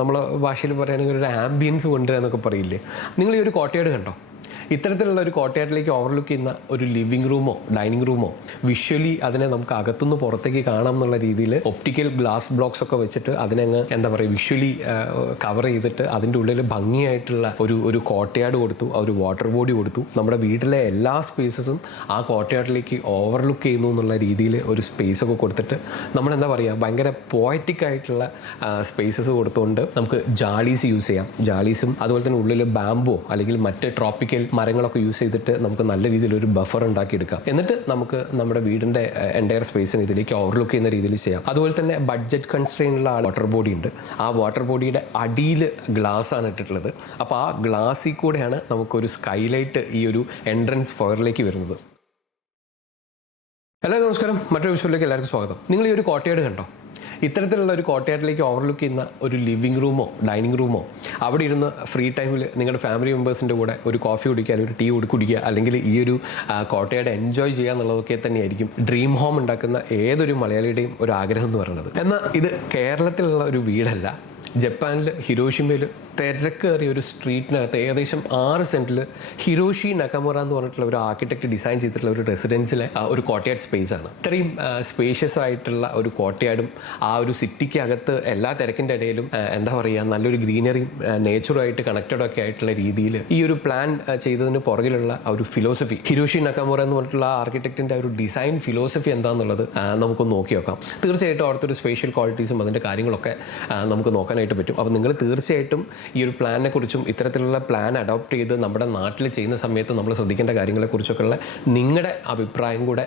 നമ്മൾ ഭാഷയിൽ പറയുകയാണെങ്കിൽ ഒരു ആംബിയൻസ് കൊണ്ടുവരിക എന്നൊക്കെ പറയില്ലേ. നിങ്ങൾ ഈ ഒരു കോട്ടയാട് കണ്ടോ? ഇത്തരത്തിലുള്ള ഒരു കോട്ടയാട്ടിലേക്ക് ഓവർലുക്ക് ചെയ്യുന്ന ഒരു ലിവിംഗ് റൂമോ ഡൈനിങ് റൂമോ വിഷ്വലി അതിനെ നമുക്ക് അകത്തുനിന്ന് പുറത്തേക്ക് കാണാം എന്നുള്ള രീതിയിൽ ഒപ്റ്റിക്കൽ ഗ്ലാസ് ബ്ലോക്സ് ഒക്കെ വെച്ചിട്ട് അതിനങ്ങ് എന്താ പറയുക വിഷ്വലി കവർ ചെയ്തിട്ട് അതിൻ്റെ ഉള്ളിൽ ഭംഗിയായിട്ടുള്ള ഒരു കോട്ടയാട് കൊടുത്തു, ഒരു വാട്ടർ ബോഡി കൊടുത്തു. നമ്മുടെ വീട്ടിലെ എല്ലാ സ്പേസസും ആ കോട്ടയാട്ടിലേക്ക് ഓവർലുക്ക് ചെയ്യുന്നു എന്നുള്ള രീതിയിൽ ഒരു സ്പേസ് ഒക്കെ കൊടുത്തിട്ട് നമ്മളെന്താ പറയുക ഭയങ്കര പോയറ്റിക് ആയിട്ടുള്ള സ്പേസസ് കൊടുത്തുകൊണ്ട് നമുക്ക് ജാളീസ് യൂസ് ചെയ്യാം. ജാളീസും അതുപോലെ തന്നെ ഉള്ളിൽ ബാംബോ അല്ലെങ്കിൽ മറ്റ് ട്രോപ്പിക്കൽ മരങ്ങളൊക്കെ യൂസ് ചെയ്തിട്ട് നമുക്ക് നല്ല രീതിയിൽ ഒരു ബഫർ ഉണ്ടാക്കിയെടുക്കാം. എന്നിട്ട് നമുക്ക് നമ്മുടെ വീടിൻ്റെ എൻ്റയർ സ്പേസിന് ഇതിലേക്ക് ഓവർലുക്ക് ചെയ്യുന്ന രീതിയിൽ ചെയ്യാം. അതുപോലെ തന്നെ ബഡ്ജറ്റ് കൺസ്ട്രെയിനുള്ള വാട്ടർ ബോഡി ഉണ്ട്. ആ വാട്ടർ ബോഡിയുടെ അടിയിൽ ഗ്ലാസ് ആണ് ഇട്ടിട്ടുള്ളത്. അപ്പോൾ ആ ഗ്ലാസ്സിൽ കൂടെയാണ് നമുക്കൊരു സ്കൈലൈറ്റ് ഈ ഒരു എൻട്രൻസ് ഫോയറിലേക്ക് വരുന്നത്. എല്ലാവർക്കും നമസ്കാരം, മറ്റൊരു വിഷയത്തിലേക്ക് എല്ലാവർക്കും സ്വാഗതം. നിങ്ങൾ ഈ ഒരു കോട്ടയാട് കണ്ടോ? ഇത്തരത്തിലുള്ള ഒരു കോട്ടയാട്ടിലേക്ക് ഓവർലുക്ക് ചെയ്യുന്ന ഒരു ലിവിംഗ് റൂമോ ഡൈനിങ് റൂമോ അവിടെ ഇരുന്ന് ഫ്രീ ടൈമിൽ നിങ്ങളുടെ ഫാമിലി മെമ്പേഴ്സിൻ്റെ കൂടെ ഒരു കോഫി കുടിക്കുക അല്ലെങ്കിൽ ഒരു ടീ കുടിക്കുക അല്ലെങ്കിൽ ഈ ഒരു കോട്ടയാട് എൻജോയ് ചെയ്യുക എന്നുള്ളതൊക്കെ തന്നെയായിരിക്കും ഡ്രീം ഹോം ഉണ്ടാക്കുന്ന ഏതൊരു മലയാളിയുടെയും ഒരു ആഗ്രഹം എന്ന് പറയുന്നത്. എന്നാൽ ഇത് കേരളത്തിലുള്ള ഒരു വീടല്ല. ജപ്പാനിൽ ഹിരോഷിമയിൽ തിരക്കേറിയ ഒരു സ്ട്രീറ്റിനകത്ത് ഏകദേശം 6 സെൻറ്റിൽ ഹിരോഷി നക്കമുറ എന്ന് പറഞ്ഞിട്ടുള്ള ഒരു ആർക്കിടെക്ട് ഡിസൈൻ ചെയ്തിട്ടുള്ള ഒരു റെസിഡൻസിലെ ഒരു കോട്ടയാട് സ്പേസ് ആണ്. ഇത്രയും സ്പേഷ്യസ് ആയിട്ടുള്ള ഒരു കോട്ടയാടും ആ ഒരു സിറ്റിക്ക് അകത്ത് എല്ലാ തിരക്കിൻ്റെ ഇടയിലും എന്താ പറയുക നല്ലൊരു ഗ്രീനറിയും നേച്ചറുമായിട്ട് കണക്റ്റഡ് ഒക്കെ ആയിട്ടുള്ള രീതിയിൽ ഈ ഒരു പ്ലാൻ ചെയ്തതിന് പുറകിലുള്ള ഒരു ഫിലോസഫി, ഹിരോഷി നക്കമുറ എന്ന് പറഞ്ഞിട്ടുള്ള ആ ആർക്കിടെക്റ്റിൻ്റെ ഒരു ഡിസൈൻ ഫിലോസഫി എന്താണെന്നുള്ളത് നമുക്കൊന്ന് നോക്കി നോക്കാം. തീർച്ചയായിട്ടും അവിടുത്തെ ഒരു സ്പേഷ്യൽ ക്വാളിറ്റീസും അതിൻ്റെ കാര്യങ്ങളൊക്കെ നമുക്ക് നോക്കാനായിട്ട് പറ്റും. അപ്പോൾ നിങ്ങൾ തീർച്ചയായിട്ടും ഈ ഒരു പ്ലാനിനെ കുറിച്ചും ഇത്തരത്തിലുള്ള പ്ലാൻ അഡോപ്റ്റ് ചെയ്ത് നമ്മുടെ നാട്ടിൽ ചെയ്യുന്ന സമയത്ത് നമ്മൾ ശ്രദ്ധിക്കേണ്ട കാര്യങ്ങളെക്കുറിച്ചൊക്കെയുള്ള നിങ്ങളുടെ അഭിപ്രായം കൂടെ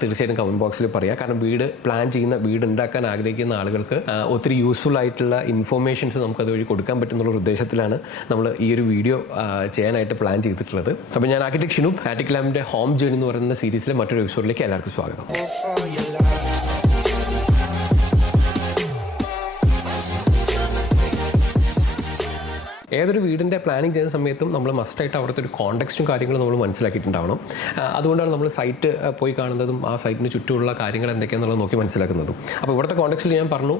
തീർച്ചയായിട്ടും കമൻറ്റ് ബോക്സിൽ പറയുക. കാരണം വീട് പ്ലാൻ ചെയ്യുന്ന വീട് ഉണ്ടാക്കാൻ ആഗ്രഹിക്കുന്ന ആളുകൾക്ക് ഒത്തിരി യൂസ്ഫുൾ ആയിട്ടുള്ള ഇൻഫോർമേഷൻസ് നമുക്ക് അതുവഴി കൊടുക്കാൻ പറ്റുന്നുള്ളൊരു ഉദ്ദേശത്തിലാണ് നമ്മൾ ഈ ഒരു വീഡിയോ ചെയ്യാനായിട്ട് പ്ലാൻ ചെയ്തിട്ടുള്ളത്. അപ്പോൾ ഞാൻ ആർക്കിടെക്ട് ഷിനൂപ്, ആറ്റിക് ലാമ്പിൻ്റെ ഹോം ജേണി എന്ന് പറയുന്ന സീരീസിലെ മറ്റൊരു എപ്പിസോഡിലേക്ക് എല്ലാവർക്കും സ്വാഗതം. ഏതൊരു വീടിൻ്റെ പ്ലാനിങ് ചെയ്യുന്ന സമയത്തും നമ്മൾ മസ്റ്റായിട്ട് അവിടുത്തെ ഒരു കോണ്ടെക്സ്റ്റും കാര്യങ്ങളും നമ്മൾ മനസ്സിലാക്കിയിട്ടുണ്ടാവണം. അതുകൊണ്ടാണ് നമ്മൾ സൈറ്റ് പോയി കാണുന്നതും ആ സൈറ്റിന് ചുറ്റുമുള്ള കാര്യങ്ങൾ എന്തൊക്കെയാണെന്നുള്ളത് നോക്കി മനസ്സിലാക്കുന്നതും. അപ്പോൾ ഇവിടുത്തെ കോണ്ടെക്സ്റ്റിൽ ഞാൻ പറഞ്ഞു,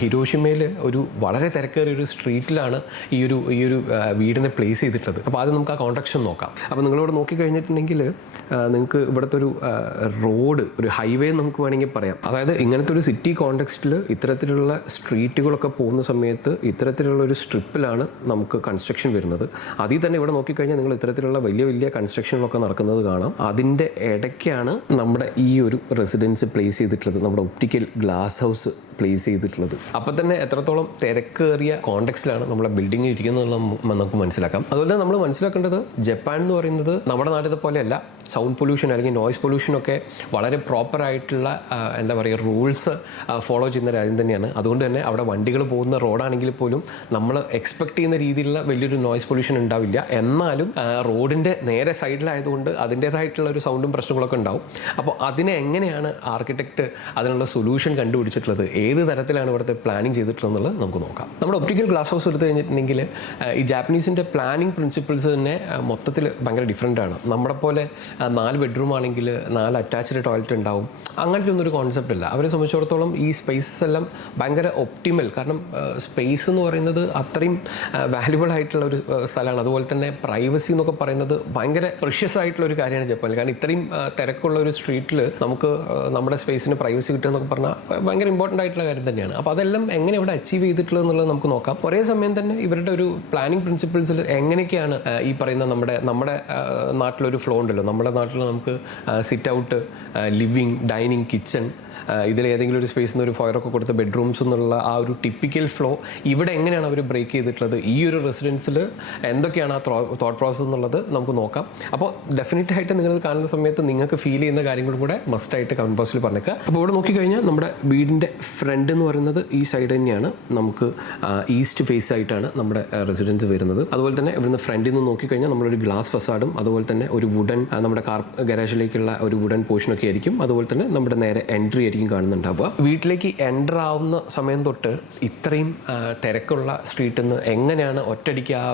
ഹിരോഷിമയിൽ ഒരു വളരെ തിരക്കേറിയ ഒരു സ്ട്രീറ്റിലാണ് ഈ ഒരു വീടിനെ പ്ലേസ് ചെയ്തിട്ടുള്ളത്. അപ്പോൾ ആദ്യം നമുക്ക് ആ കോണ്ടെക്സ്റ്റ് നോക്കാം. അപ്പോൾ നിങ്ങളിവിടെ നോക്കിക്കഴിഞ്ഞിട്ടുണ്ടെങ്കിൽ നിങ്ങൾക്ക് ഇവിടുത്തെ ഒരു റോഡ്, ഒരു ഹൈവേ നമുക്ക് വേണമെങ്കിൽ പറയാം. അതായത് ഇങ്ങനത്തെ ഒരു സിറ്റി കോണ്ടെക്സ്റ്റിൽ ഇത്തരത്തിലുള്ള സ്ട്രീറ്റുകളൊക്കെ പോകുന്ന സമയത്ത് ഇത്തരത്തിലുള്ള ഒരു സ്ട്രിപ്പിലാണ് നമുക്ക് കൺസ്ട്രക്ഷൻ വരുന്നത്. അതിൽ തന്നെ ഇവിടെ നോക്കിക്കഴിഞ്ഞാൽ നിങ്ങൾ ഇത്തരത്തിലുള്ള വലിയ വലിയ കൺസ്ട്രക്ഷനുകളൊക്കെ നടക്കുന്നത് കാണാം. അതിൻ്റെ ഇടയ്ക്കാണ് നമ്മുടെ ഈ ഒരു റെസിഡൻസ് പ്ലേസ് ചെയ്തിട്ടുള്ളത്, നമ്മുടെ ഒപ്റ്റിക്കൽ ഗ്ലാസ് ഹൗസ് പ്ലേസ് ചെയ്തിട്ടുള്ളത്. അപ്പം തന്നെ എത്രത്തോളം തിരക്കേറിയ കോണ്ടെക്സ്റ്റിലാണ് നമ്മുടെ ബിൽഡിംഗ് ഇരിക്കുന്നത് നമുക്ക് മനസ്സിലാക്കാം. അതുപോലെ തന്നെ നമ്മൾ മനസ്സിലാക്കേണ്ടത് ജപ്പാൻ എന്ന് പറയുന്നത് നമ്മുടെ നാട്ടിലെ പോലെയല്ല. സൗണ്ട് പൊല്യൂഷൻ അല്ലെങ്കിൽ നോയ്സ് പൊല്യൂഷനൊക്കെ വളരെ പ്രോപ്പറായിട്ടുള്ള എന്താ പറയുക റൂൾസ് ഫോളോ ചെയ്യുന്ന രാജ്യം തന്നെയാണ്. അതുകൊണ്ട് തന്നെ അവിടെ വണ്ടികൾ പോകുന്ന റോഡാണെങ്കിൽ പോലും നമ്മൾ എക്സ്പെക്ട് ചെയ്യുന്ന രീതിയിലുള്ള വലിയൊരു നോയ്സ് പൊല്യൂഷൻ ഉണ്ടാവില്ല. എന്നാലും റോഡിൻ്റെ നേരെ സൈഡിലായതുകൊണ്ട് അതിൻ്റേതായിട്ടുള്ള ഒരു സൗണ്ടും പ്രശ്നങ്ങളൊക്കെ ഉണ്ടാവും. അപ്പോൾ അതിനെ എങ്ങനെയാണ് ആർക്കിടെക്ട് അതിനുള്ള സൊല്യൂഷൻ കണ്ടുപിടിച്ചിട്ടുള്ളത്, ഏത് തരത്തിലാണ് ഇവിടുത്തെ പ്ലാനിങ് ചെയ്തിട്ടുള്ളത് നമുക്ക് നോക്കാം. നമ്മുടെ ഒപ്റ്റിക്കൽ ഗ്ലാസ് ഹൗസ് എടുത്തു കഴിഞ്ഞിട്ടുണ്ടെങ്കിൽ ഈ ജാപ്പനീസിൻ്റെ പ്ലാനിങ് പ്രിൻസിപ്പിൾസ് തന്നെ മൊത്തത്തിൽ ഭയങ്കര ഡിഫറെൻ്റ് ആണ്. നമ്മുടെ പോലെ 4 ബെഡ്റൂം ആണെങ്കിൽ 4 അറ്റാച്ച്ഡ് ടോയ്ലറ്റ് ഉണ്ടാവും, അങ്ങനത്തെ ഒന്നും ഒരു കോൺസെപ്റ്റ് അല്ല. അവരെ സംബന്ധിച്ചിടത്തോളം ഈ സ്പേസസ് എല്ലാം ഭയങ്കര ഒപ്റ്റിമൽ. കാരണം സ്പേസ് എന്ന് പറയുന്നത് അത്രയും വാല്യുബിൾ ആയിട്ടുള്ള ഒരു സ്ഥലമാണ്. അതുപോലെ തന്നെ പ്രൈവസി എന്നൊക്കെ പറയുന്നത് ഭയങ്കര പ്രഷ്യസ് ആയിട്ടുള്ള ഒരു കാര്യമാണ് ജപ്പാനിൽ. കാരണം ഇത്രയും തിരക്കുള്ള ഒരു സ്ട്രീറ്റിൽ നമുക്ക് നമ്മുടെ സ്പേസിന് പ്രൈവസി കിട്ടുക എന്നൊക്കെ പറഞ്ഞാൽ ഭയങ്കര ഇമ്പോർട്ടൻ്റ് ആയിട്ടുള്ള കാര്യം തന്നെയാണ്. അപ്പോൾ അതെല്ലാം എങ്ങനെ ഇവിടെ അച്ചീവ് ചെയ്തിട്ടുള്ളത് എന്നുള്ളത് നമുക്ക് നോക്കാം. ഒരേ സമയം തന്നെ ഇവരുടെ ഒരു പ്ലാനിങ് പ്രിൻസിപ്പിൾസിൽ എങ്ങനെയൊക്കെയാണ് ഈ പറയുന്ന നമ്മുടെ നാട്ടിലൊരു ഫ്ലോ ഉണ്ടല്ലോ. നമ്മുടെ നാട്ടിൽ നമുക്ക് sit out, living, dining, kitchen, ഇതിലേതെങ്കിലും ഒരു സ്പേസിൽ നിന്ന് ഒരു ഫയറൊക്കെ കൊടുത്ത ബെഡ്റൂംസ് എന്നുള്ള ആ ഒരു ടിപ്പിക്കൽ ഫ്ലോ ഇവിടെ എങ്ങനെയാണ് അവർ ബ്രേക്ക് ചെയ്തിട്ടുള്ളത്, ഈ ഒരു റെസിഡൻസിൽ എന്തൊക്കെയാണ് ആ തോട്ട് പ്രോസസ് എന്നുള്ളത് നമുക്ക് നോക്കാം. അപ്പോൾ ഡെഫിനറ്റ് ആയിട്ട് നിങ്ങൾ കാണുന്ന സമയത്ത് നിങ്ങൾക്ക് ഫീൽ ചെയ്യുന്ന കാര്യങ്ങളും കൂടെ മസ്റ്റായിട്ട് കമൻറ്റ് ബോക്സിൽ പറഞ്ഞേക്കുക. അപ്പോൾ ഇവിടെ നോക്കിക്കഴിഞ്ഞാൽ നമ്മുടെ വീടിൻ്റെ ഫ്രണ്ട് എന്ന് പറയുന്നത് ഈ സൈഡ് തന്നെയാണ്. നമുക്ക് ഈസ്റ്റ് ഫേസ് ആയിട്ടാണ് നമ്മുടെ റെസിഡൻസ് വരുന്നത്. അതുപോലെ തന്നെ ഇവിടുന്ന് ഫ്രണ്ടിൽ നിന്ന് നോക്കിക്കഴിഞ്ഞാൽ നമ്മളൊരു ഗ്ലാസ് ഫസാഡും അതുപോലെ തന്നെ ഒരു വുഡൻ നമ്മുടെ കാർ ഗരാജിലേക്കുള്ള ഒരു വുഡൻ പോർഷനൊക്കെ ആയിരിക്കും. അതുപോലെ തന്നെ നമ്മുടെ നേരെ എൻട്രി ആയിരിക്കും കാണുന്നുണ്ടാവുക. വീട്ടിലേക്ക് എൻ്റർ ആവുന്ന സമയം തൊട്ട് ഇത്രയും തിരക്കുള്ള സ്ട്രീറ്റിൽ നിന്ന് എങ്ങനെയാണ് ഒറ്റയടിക്ക് ആ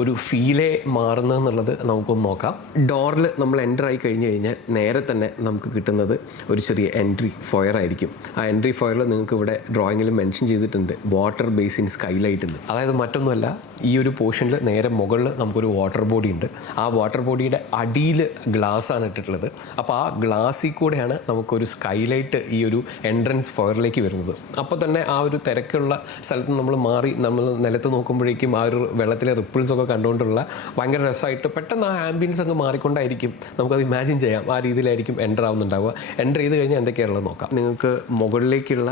ഒരു ഫീലേ മാറുന്നത് എന്നുള്ളത് നമുക്കൊന്ന് നോക്കാം. ഡോറിൽ നമ്മൾ എൻ്റർ ആയി കഴിഞ്ഞ് കഴിഞ്ഞാൽ നേരെ തന്നെ നമുക്ക് കിട്ടുന്നത് ഒരു ചെറിയ എൻട്രി ഫോയർ ആയിരിക്കും. ആ എൻട്രി ഫോയറിൽ നിങ്ങൾക്ക് ഇവിടെ ഡ്രോയിങ്ങിൽ മെൻഷൻ ചെയ്തിട്ടുണ്ട് വാട്ടർ ബേസിൻ സ്കൈലൈറ്റ് എന്ന്. അതായത് മറ്റൊന്നുമല്ല, ഈ ഒരു പോർഷനിൽ നേരെ മുകളിൽ നമുക്കൊരു വാട്ടർ ബോഡി ഉണ്ട്. ആ വാട്ടർ ബോഡിയുടെ അടിയിൽ ഗ്ലാസ്സാണ് ഇട്ടിട്ടുള്ളത്. അപ്പോൾ ആ ഗ്ലാസ്സിൽ കൂടെയാണ് നമുക്കൊരു സ്കൈലൈറ്റ് ഈ ഒരു എൻട്രൻസ് ഫോയറിലേക്ക് വരുന്നത്. അപ്പോൾ തന്നെ ആ ഒരു തിരക്കുള്ള സ്ഥലത്ത് നമ്മൾ മാറി നമ്മൾ നിലത്ത് നോക്കുമ്പോഴേക്കും ആ ഒരു വെള്ളത്തിലെ റിപ്പിൾസൊക്കെ കണ്ടുകൊണ്ടുള്ള ഭയങ്കര രസമായിട്ട് പെട്ടെന്ന് ആ ആംബിയൻസ് അങ്ങ് മാറിക്കൊണ്ടായിരിക്കും. നമുക്കത് ഇമാജിൻ ചെയ്യാം. ആ രീതിയിലായിരിക്കും എൻ്റർ ആവുന്നുണ്ടാവുക. എൻ്റർ ചെയ്ത് കഴിഞ്ഞാൽ എന്തൊക്കെയാണുള്ളത് നോക്കാം. നിങ്ങൾക്ക് മുകളിലേക്കുള്ള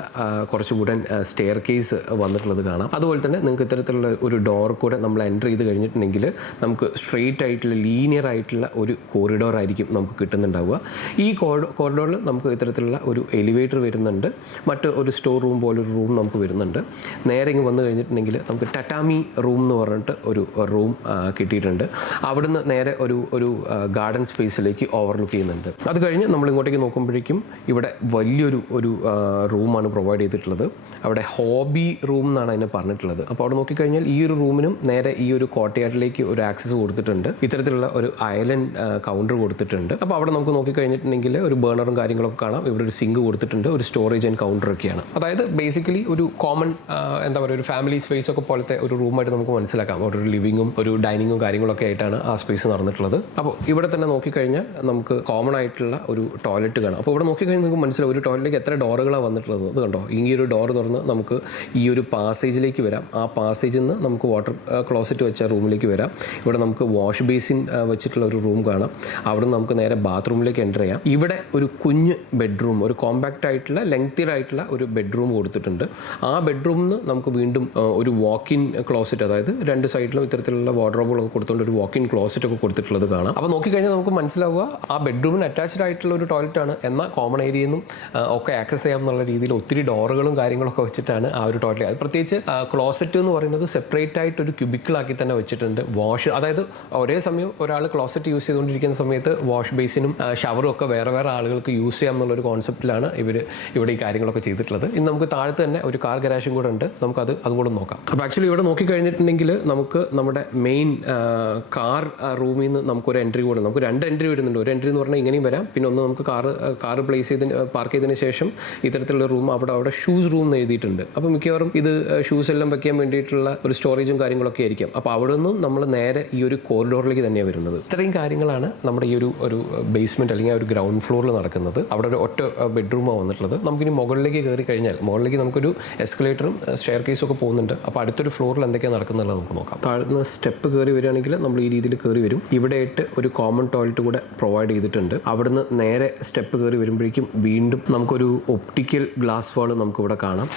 കുറച്ച് വുഡൻ സ്റ്റെയർ കേസ് വന്നിട്ടുള്ളത് കാണാം. അതുപോലെ തന്നെ നിങ്ങൾക്ക് ഇത്തരത്തിലുള്ള ഒരു ഡോർ കൂടെ നമ്മൾ എൻ്റർ ചെയ്ത് കഴിഞ്ഞിട്ടുണ്ടെങ്കിൽ നമുക്ക് സ്ട്രെയിറ്റ് ആയിട്ടുള്ള ലീനിയർ ആയിട്ടുള്ള ഒരു കോറിഡോർ ആയിരിക്കും നമുക്ക് കിട്ടുന്നുണ്ടാവുക. ഈ കോറിഡോറിൽ നമുക്ക് ഇത്തരത്തിലുള്ള ഒരു എലിവേറ്റർ വരുന്നുണ്ട്. മറ്റ് ഒരു സ്റ്റോർ റൂം പോലൊരു റൂം നമുക്ക് വരുന്നുണ്ട്. നേരെ ഇങ്ങ് വന്നു കഴിഞ്ഞിട്ടുണ്ടെങ്കിൽ നമുക്ക് ടറ്റാമി റൂം എന്ന് പറഞ്ഞിട്ട് ഒരു റൂം കിട്ടിയിട്ടുണ്ട്. അവിടുന്ന് നേരെ ഒരു ഗാർഡൻ സ്പേസിലേക്ക് ഓവർലുക്ക് ചെയ്യുന്നുണ്ട്. അത് കഴിഞ്ഞ് നമ്മൾ ഇങ്ങോട്ടേക്ക് നോക്കുമ്പോഴേക്കും ഇവിടെ വലിയൊരു റൂമാണ് പ്രൊവൈഡ് ചെയ്തിട്ടുള്ളത്. അവിടെ ഹോബി റൂം എന്നാണ് അതിനെ പറഞ്ഞിട്ടുള്ളത്. അപ്പോൾ അവിടെ നോക്കിക്കഴിഞ്ഞാൽ ഈ ഒരു റൂമിനും നേരെ ഈ ഒരു കോട്ടയാട്ടിലേക്ക് ഒരു ആക്സസ് കൊടുത്തിട്ടുണ്ട്. ഇത്തരത്തിലുള്ള ഒരു ഐലൻഡ് കൗണ്ടർ കൊടുത്തിട്ടുണ്ട്. അപ്പോൾ അവിടെ നമുക്ക് നോക്കിക്കഴിഞ്ഞിട്ടുണ്ടെങ്കിൽ ഒരു ബേണറും കാര്യങ്ങളൊക്കെ കാണാം. ഇവിടെ ഒരു സിങ്ക് കൊടുത്തിട്ടുണ്ട്. ഒരു സ്റ്റോറേജ് ആൻഡ് കൗണ്ടർ ഒക്കെയാണ്. അതായത് ബേസിക്കലി ഒരു കോമൺ എന്താ പറയുക, ഒരു ഫാമിലി സ്പേസ് ഒക്കെ പോലത്തെ ഒരു റൂമായിട്ട് നമുക്ക് മനസ്സിലാക്കാം. ഒരു ലിവിങ്ങും ഒരു ഡൈനിങ്ങും കാര്യങ്ങളൊക്കെ ആയിട്ടാണ് ആ സ്പേസ് നടന്നിട്ടുള്ളത്. അപ്പോൾ ഇവിടെ തന്നെ നോക്കിക്കഴിഞ്ഞാൽ നമുക്ക് കോമൺ ആയിട്ടുള്ള ഒരു ടോയ്ലറ്റ് കാണാം. അപ്പോൾ ഇവിടെ നോക്കിക്കഴിഞ്ഞാൽ നമുക്ക് മനസ്സിലാവും ഒരു ടോയ്ലറ്റിലേക്ക് എത്ര ഡോറുകളാണ് വന്നിട്ടുള്ളത്. അത് കണ്ടോ, ഈ ഒരു ഡോർ തുറന്ന് നമുക്ക് ഈ ഒരു പാസേജിലേക്ക് വരാം. ആ പാസേജിൽ നിന്ന് നമുക്ക് വാട്ടർ ക്ലോസറ്റ് വെച്ച റൂമിലേക്ക് വരാം. ഇവിടെ നമുക്ക് വാഷ് ബേസിൻ വെച്ചിട്ടുള്ള ഒരു റൂം കാണാം. അവിടെ നിന്ന് നമുക്ക് നേരെ ബാത്റൂമിലേക്ക് എൻ്റർ ചെയ്യാം. ഇവിടെ ഒരു കുഞ്ഞ് ബെഡ്റൂം, ഒരു കോമ്പാക്റ്റ് ആയിട്ടുള്ള ലെങ്തിയർ ആയിട്ടുള്ള ഒരു ബെഡ്റൂം കൊടുത്തിട്ടുണ്ട്. ആ ബെഡ്റൂമിൽ നിന്ന് നമുക്ക് വീണ്ടും ഒരു വാക്കിൻ ക്ലോസറ്റ്, അതായത് രണ്ട് സൈഡിലും ഇത്തരത്തിലുള്ള വാർഡ്രോബുകളൊക്കെ കൊടുത്തുകൊണ്ട് ഒരു വാക്കിൻ ക്ലോസറ്റ് ഒക്കെ കൊടുത്തിട്ടുള്ളത് കാണാം. അപ്പോൾ നോക്കിക്കഴിഞ്ഞാൽ നമുക്ക് മനസ്സിലാവുക ആ ബെഡ്റൂമിന് അറ്റാച്ച്ഡ് ആയിട്ടുള്ള ഒരു ടോയ്ലറ്റ് ആണ്. എന്നാൽ കോമൺ ഏരിയയിൽ നിന്നും ഒക്കെ ആക്സസ് ചെയ്യാം എന്നുള്ള രീതിയിൽ ഒത്തിരി ഡോറുകളും കാര്യങ്ങളൊക്കെ വെച്ചിട്ടാണ് ആ ഒരു ടോയ്ലറ്റ്. അത് പ്രത്യേകിച്ച് ക്ലോസറ്റ് എന്ന് പറയുന്നത് സെപ്പറേറ്റ് ആയിട്ട് ഒരു ക്യൂബിക്കിളാക്കി തന്നെ വെച്ചിട്ടുണ്ട്. വാഷ്, അതായത് ഒരേ സമയം ഒരാൾ ക്ലോസറ്റ് യൂസ് ചെയ്തുകൊണ്ടിരിക്കുന്ന സമയത്ത് വാഷ് ബേസിനും ഷവറും ഒക്കെ വേറെ വേറെ ആളുകൾക്ക് യൂസ് ചെയ്യാം എന്നുള്ളൊരു കോൺസെപ്റ്റിലാണ് ഇവിടെ ഈ കാര്യങ്ങളൊക്കെ ചെയ്തിട്ടുള്ളത്. ഇന്ന് നമുക്ക് താഴത്ത് തന്നെ ഒരു കാർ ഗരാഷും കൂടെ ഉണ്ട്. അതും കൂടെ നോക്കാം. അപ്പോൾ ആക്ച്വലി ഇവിടെ നോക്കിക്കഴിഞ്ഞിട്ടുണ്ടെങ്കിൽ നമുക്ക് നമ്മുടെ മെയിൻ കാർ റൂമിൽ നിന്ന് നമുക്കൊരു എൻട്രി കൂടെ, നമുക്ക് രണ്ട് എൻട്രി വരുന്നുണ്ട്. ഒരു എൻട്രി എന്ന് പറഞ്ഞാൽ ഇങ്ങനെയും വരാം. പിന്നെ ഒന്ന് നമുക്ക് കാർ പ്ലേസ് ചെയ്ത് പാർക്ക് ചെയ്തതിന് ശേഷം ഇത്തരത്തിലുള്ള റൂം അവിടെ ഷൂസ് റൂം എന്ന് എഴുതിയിട്ടുണ്ട്. അപ്പോൾ മിക്കവാറും ഇത് ഷൂസ് എല്ലാം വെക്കാൻ വേണ്ടിയിട്ടുള്ള ഒരു സ്റ്റോറേജും കാര്യങ്ങളൊക്കെ ആയിരിക്കും. അപ്പോൾ അവിടെ നിന്നും നമ്മൾ നേരെ ഈ ഒരു കോറിഡോറിലേക്ക് തന്നെയാണ് വരുന്നത്. ഇത്രയും കാര്യങ്ങളാണ് നമ്മുടെ ഈ ഒരു ബേസ്മെന്റ് അല്ലെങ്കിൽ ഒരു ഗ്രൗണ്ട് ഫ്ലോറിൽ നടക്കുന്നത്. അവിടെ ഒരു ഒറ്റ ബെഡ്റൂമാണ് വന്നിട്ടുള്ളത്. നമുക്കിനി മുകളിലേക്ക് കയറി കഴിഞ്ഞാൽ മുകളിലേക്ക് നമുക്കൊരു എസ്കലേറ്ററും സ്റ്റെയർ കേസും ഒക്കെ പോകുന്നുണ്ട്. അപ്പോൾ അടുത്തൊരു ഫ്ലോറിൽ എന്തൊക്കെയാണ് നടക്കുന്നത് നമുക്ക് നോക്കാം. താഴ്ന്ന സ്റ്റെപ്പ് കയറി വരികയാണെങ്കിൽ നമ്മൾ ഈ രീതിയിൽ കയറി വരും. ഇവിടെയായിട്ട് ഒരു കോമൺ ടോയ്ലറ്റ് കൂടെ പ്രൊവൈഡ് ചെയ്തിട്ടുണ്ട്. അവിടുന്ന് നേരെ സ്റ്റെപ്പ് കയറി വരുമ്പോഴേക്കും വീണ്ടും നമുക്കൊരു ഒപ്റ്റിക്കൽ ഗ്ലാസ് വാൾ നമുക്കിവിടെ കാണാം.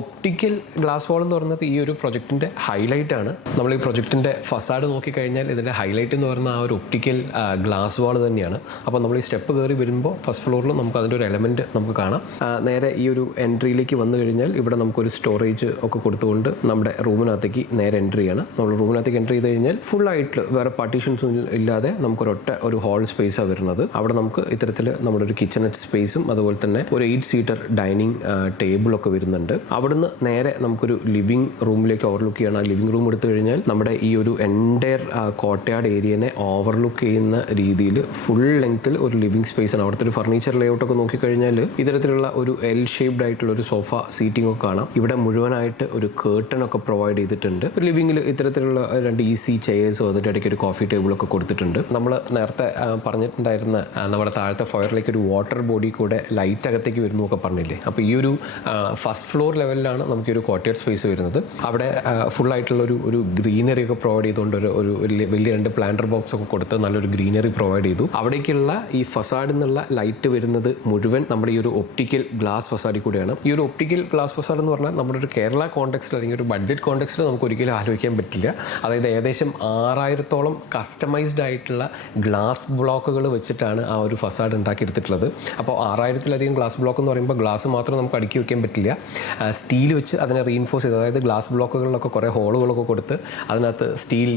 ഒപ്റ്റിക്കൽ ഗ്ലാസ് വാൾ എന്ന് പറയുന്നത് ഈ ഒരു പ്രൊജക്റ്റിൻ്റെ ഹൈലൈറ്റ് ആണ്. നമ്മൾ ഈ പ്രൊജക്റ്റിൻ്റെ ഫസാഡ് നോക്കിക്കഴിഞ്ഞാൽ ഇതിൻ്റെ ഹൈലൈറ്റ് എന്ന് പറയുന്ന ആ ഒരു ഒപ്റ്റിക്കൽ ഗ്ലാസ് വാൾ തന്നെയാണ്. അപ്പോൾ നമ്മൾ ഈ സ്റ്റെപ്പ് കയറി വരുമ്പോൾ ഫസ്റ്റ് ഫ്ലോറിൽ നമുക്ക് അതിൻ്റെ ഒരു എലമെൻറ്റ് നമുക്ക് കാണാം. നേരെ ഈ ഒരു എൻട്രിയിലേക്ക് വന്നു കഴിഞ്ഞാൽ ഇവിടെ നമുക്കൊരു സ്റ്റോറേജ് ഒക്കെ കൊടുത്തുകൊണ്ട് നമ്മുടെ റൂമിനകത്തേക്ക് നേരെ എൻട്രി ആണ്. നമ്മൾ റൂമിനകത്തേക്ക് എൻട്രി ചെയ്ത് കഴിഞ്ഞാൽ ഫുള്ളായിട്ട് വേറെ പാർട്ടീഷൻസും ഇല്ലാതെ ഒരു ഹോൾ സ്പേസാണ് വരുന്നത്. അവിടെ നമുക്ക് ഇത്തരത്തിൽ നമ്മുടെ ഒരു കിച്ചണറ്റ് സ്പേസും അതുപോലെ തന്നെ ഒരു 8 സീറ്റർ ഡൈനിങ് ടേബിളൊക്കെ വരുന്നുണ്ട്. അവിടുന്ന് നേരെ നമുക്കൊരു ലിവിംഗ് റൂമിലേക്ക് ഓവർലുക്ക് ചെയ്യണം. ആ ലിവിംഗ് റൂം എടുത്തു കഴിഞ്ഞാൽ നമ്മുടെ ഈ ഒരു എൻറ്റയർ കോട്ടയാട് ഏരിയനെ ഓവർലുക്ക് ചെയ്യുന്ന രീതിയിൽ ഫുൾ ലെങ്ത്തിൽ ഒരു ലിവിംഗ് സ്പേസ് ആണ്. അവിടുത്തെ ഒരു ഫർണിച്ചർ ലേഔട്ടൊക്കെ നോക്കിക്കഴിഞ്ഞാൽ ഇത്തരത്തിലുള്ള ഒരു എൽ ഷേപ്ഡ് ആയിട്ടുള്ള ഒരു സോഫ സീറ്റിംഗ് ഒക്കെ കാണാം. ഇവിടെ മുഴുവനായിട്ട് ഒരു കേർട്ടൺ ഒക്കെ പ്രൊവൈഡ് ചെയ്തിട്ടുണ്ട്. ഒരു ലിവിംഗിൽ ഇത്തരത്തിലുള്ള 2 ഈസി ചെയേഴ്സും അതിൻ്റെ ഇടയ്ക്ക് ഒരു കോഫി ടേബിളൊക്കെ കൊടുത്തിട്ടുണ്ട്. നമ്മൾ നേരത്തെ പറഞ്ഞിട്ടുണ്ടായിരുന്ന നമ്മുടെ താഴത്തെ ഫയറിലേക്ക് ഒരു വാട്ടർ ബോഡി കൂടെ ലൈറ്റ് അകത്തേക്ക് വരുന്നു ഒക്കെ പറഞ്ഞില്ലേ. അപ്പോൾ ഈ ഒരു ഫസ്റ്റ് ഫ്ലോർ ലെവലിലാണ് നമുക്ക് ഒരു കോട്ടയാട് സ്പേസ് വരുന്നത്. അവിടെ ഫുള്ളായിട്ടുള്ള ഒരു ഗ്രീനറി ഒക്കെ പ്രൊവൈഡ് ചെയ്തുകൊണ്ട് ഒരു വലിയ 2 പ്ലാന്റർ ബോക്സ് ഒക്കെ കൊടുത്ത് നല്ലൊരു ഗ്രീനറി പ്രൊവൈഡ് ചെയ്തു. അവിടേക്കുള്ള ഈ ഫസാഡിൽ നിന്നുള്ള ലൈറ്റ് വരുന്നത് മുഴുവൻ നമ്മുടെ ഈ ഒരു ഒപ്റ്റിക്കൽ ഗ്ലാസ് ഫസാഡിൽ കൂടെയാണ്. ഈ ഒരു ഒപ്റ്റിക്കൽ ഗ്ലാസ് ഫസാഡ് എന്ന് പറഞ്ഞാൽ നമ്മുടെ ഒരു കേരള കോണ്ടെക്സ്റ്റിൽ അല്ലെങ്കിൽ ഒരു ബഡ്ജറ്റ് കോണ്ടെക്സ്റ്റിൽ നമുക്ക് ഒരിക്കലും ആലോചിക്കാൻ പറ്റില്ല. അതായത് ഏകദേശം 6000-ഓളം കസ്റ്റമൈസ്ഡ് ആയിട്ടുള്ള ഗ്ലാസ് ബ്ലോക്കുകൾ വെച്ചിട്ടാണ് ആ ഒരു ഫസാഡ് ഉണ്ടാക്കിയെടുത്തിട്ടുള്ളത്. അപ്പോൾ 6000-ലധികം ഗ്ലാസ് ബ്ലോക്ക് എന്ന് പറയുമ്പോൾ ഗ്ലാസ് മാത്രം നമുക്ക് അടുക്കി വയ്ക്കാൻ പറ്റില്ല. സ്റ്റീൽ വെച്ച് അതിനെ റീഇൻഫോഴ്സ് ചെയ്ത്, അതായത് ഗ്ലാസ് ബ്ലോക്കുകളിലൊക്കെ കുറേ ഹോളുകളൊക്കെ കൊടുത്ത് അതിനകത്ത് സ്റ്റീൽ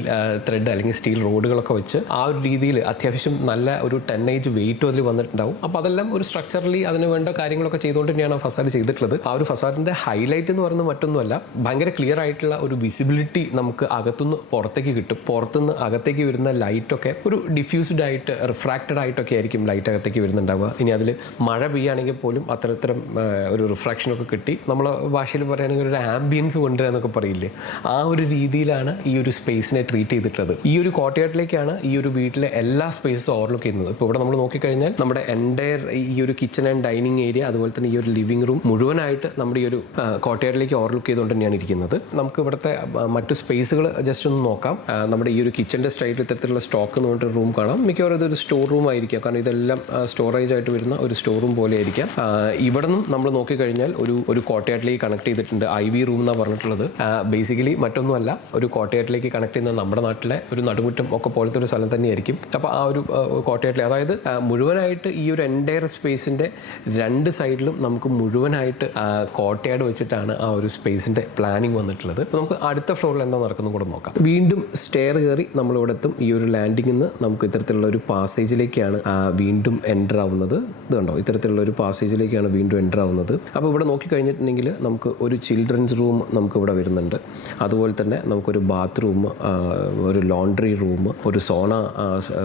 ത്രെഡ് അല്ലെങ്കിൽ സ്റ്റീൽ റോഡുകളൊക്കെ വെച്ച് ആ ഒരു രീതിയിൽ അത്യാവശ്യം നല്ല ഒരു 10 വെയിറ്റും അതിൽ വന്നിട്ടുണ്ടാവും. അപ്പോൾ അതെല്ലാം ഒരു സ്ട്രക്ചറലി അതിന് വേണ്ട കാര്യങ്ങളൊക്കെ ചെയ്തുകൊണ്ട് തന്നെയാണ് ആ ഫസാഡ് ചെയ്തിട്ടുള്ളത്. ആ ഒരു ഫസാഡിൻ്റെ ഹൈലൈറ്റ് എന്ന് പറയുന്നത് മറ്റൊന്നുമല്ല, ഭയങ്കര ക്ലിയർ ആയിട്ടുള്ള ഒരു വിസിബിലിറ്റി നമുക്ക് അകത്തുനിന്ന് പുറത്തേക്ക് കിട്ടും. പുറത്തുനിന്ന് അകത്തേക്ക് വരുന്ന ലൈറ്റൊക്കെ ഒരു ഡിഫ്യൂസ്ഡ് ആയിട്ട് റിഫ്രാക്റ്റഡ് ആയിട്ടൊക്കെ ആയിരിക്കും ലൈറ്റ് അകത്തേക്ക് വരുന്നുണ്ടാവുക. ഇനി അതിൽ മഴ പെയ്യുകയാണെങ്കിൽ പോലും അത്തരത്തരം ഒരു റിഫ്രാക്ഷനൊക്കെ കിട്ടി നമ്മൾ ഭാഷയിൽ പറയുകയാണെങ്കിൽ ഒരു ആംബിയൻസ് കൊണ്ടുവരിക എന്നൊക്കെ പറയില്ലേ, ആ ഒരു രീതിയിലാണ് ഈ ഒരു സ്പേസിനെ ട്രീറ്റ് ചെയ്തിട്ടുള്ളത്. ഈ ഒരു കോർട്ട്യാർഡിലേക്കാണ് ഈ ഒരു വീട്ടിലെ എല്ലാ സ്പേസും ഓവർലുക്ക് ചെയ്യുന്നത്. ഇപ്പോൾ ഇവിടെ നമ്മൾ നോക്കിക്കഴിഞ്ഞാൽ നമ്മുടെ എൻ്റയർ ഈ ഒരു കിച്ചൺ ആൻഡ് ഡൈനിങ് ഏരിയ, അതുപോലെ തന്നെ ഈ ഒരു ലിവിംഗ് റൂം മുഴുവനായിട്ട് നമ്മുടെ ഈ ഒരു കോർട്ട്യാർഡിലേക്ക് ഓവർലുക്ക് ചെയ്തുകൊണ്ട് തന്നെയാണ് ഇരിക്കുന്നത്. നമുക്ക് ഇവിടുത്തെ മറ്റു സ്പേസുകൾ ജസ്റ്റ് ഒന്ന് നോക്കാം. നമ്മുടെ ഈ ഒരു കിച്ചൻ്റെ സ്റ്റൈലിൽ ഇത്തരത്തിലുള്ള സ്റ്റോക്ക് എന്ന് പറഞ്ഞിട്ട് റൂം കാണാം. മിക്കവാറും ഇതൊരു സ്റ്റോർ റൂം ആയിരിക്കാം, കാരണം ഇതെല്ലാം സ്റ്റോറേജ് ആയിട്ട് വരുന്ന ഒരു സ്റ്റോർ റൂം പോലെ ആയിരിക്കാം. ഇവിടെ നിന്നും നമ്മൾ നോക്കിക്കഴിഞ്ഞാൽ ഒരു കോർട്ട്യാർഡിലേക്ക് കണക്ട് ചെയ്തിട്ടുണ്ട്. IV റൂം എന്നാണ് പറഞ്ഞിട്ടുള്ളത്. ബേസിക്കലി മറ്റൊന്നുമല്ല, ഒരു കോർട്ട്യാർഡിലേക്ക് കണക്ട് ചെയ്യുന്ന നമ്മുടെ നാട്ടിലെ ഒരു നടുമുറ്റം ഒക്കെ പോലത്തെ ഒരു സ്ഥലം തന്നെയായിരിക്കും. അപ്പോൾ ആ ഒരു കോർട്ട്യാർഡിൽ, അതായത് മുഴുവനായിട്ട് ഈ ഒരു എൻ്റയർ സ്പേസിൻ്റെ രണ്ട് സൈഡിലും നമുക്ക് മുഴുവനായിട്ട് കോർട്ട്യാർഡ് വെച്ചിട്ടാണ് ആ ഒരു സ്പേസിൻ്റെ പ്ലാനിങ് വന്നിട്ടുള്ളത്. അപ്പോൾ നമുക്ക് അടുത്ത ഫ്ലോറിൽ എന്താ നടക്കുന്നത് കൂടെ നോക്കാം. വീണ്ടും സ്റ്റെയർ കയറി നമ്മളിവിടെ എത്തും. ഈ ഒരു ലാൻഡിങ്ങിൽ നിന്ന് നമുക്ക് ഇത്തരത്തിലുള്ള ഒരു പാസേജിലേക്കാണ് വീണ്ടും എൻ്റർ ആവുന്നത്. ഇത് കണ്ടോ, ഇത്തരത്തിലുള്ള ഒരു പാസേജിലേക്കാണ് വീണ്ടും എൻ്റർ ആവുന്നത്. അപ്പോൾ ഇവിടെ നോക്കിക്കഴിഞ്ഞിട്ടുണ്ടെങ്കിൽ നമുക്ക് ഒരു ചിൽഡ്രൻസ് റൂം നമുക്ക് ഇവിടെ വരുന്നുണ്ട്. അതുപോലെ തന്നെ നമുക്കൊരു ബാത്റൂം, ഒരു ലോണ്ടറി റൂം, ഒരു സോണ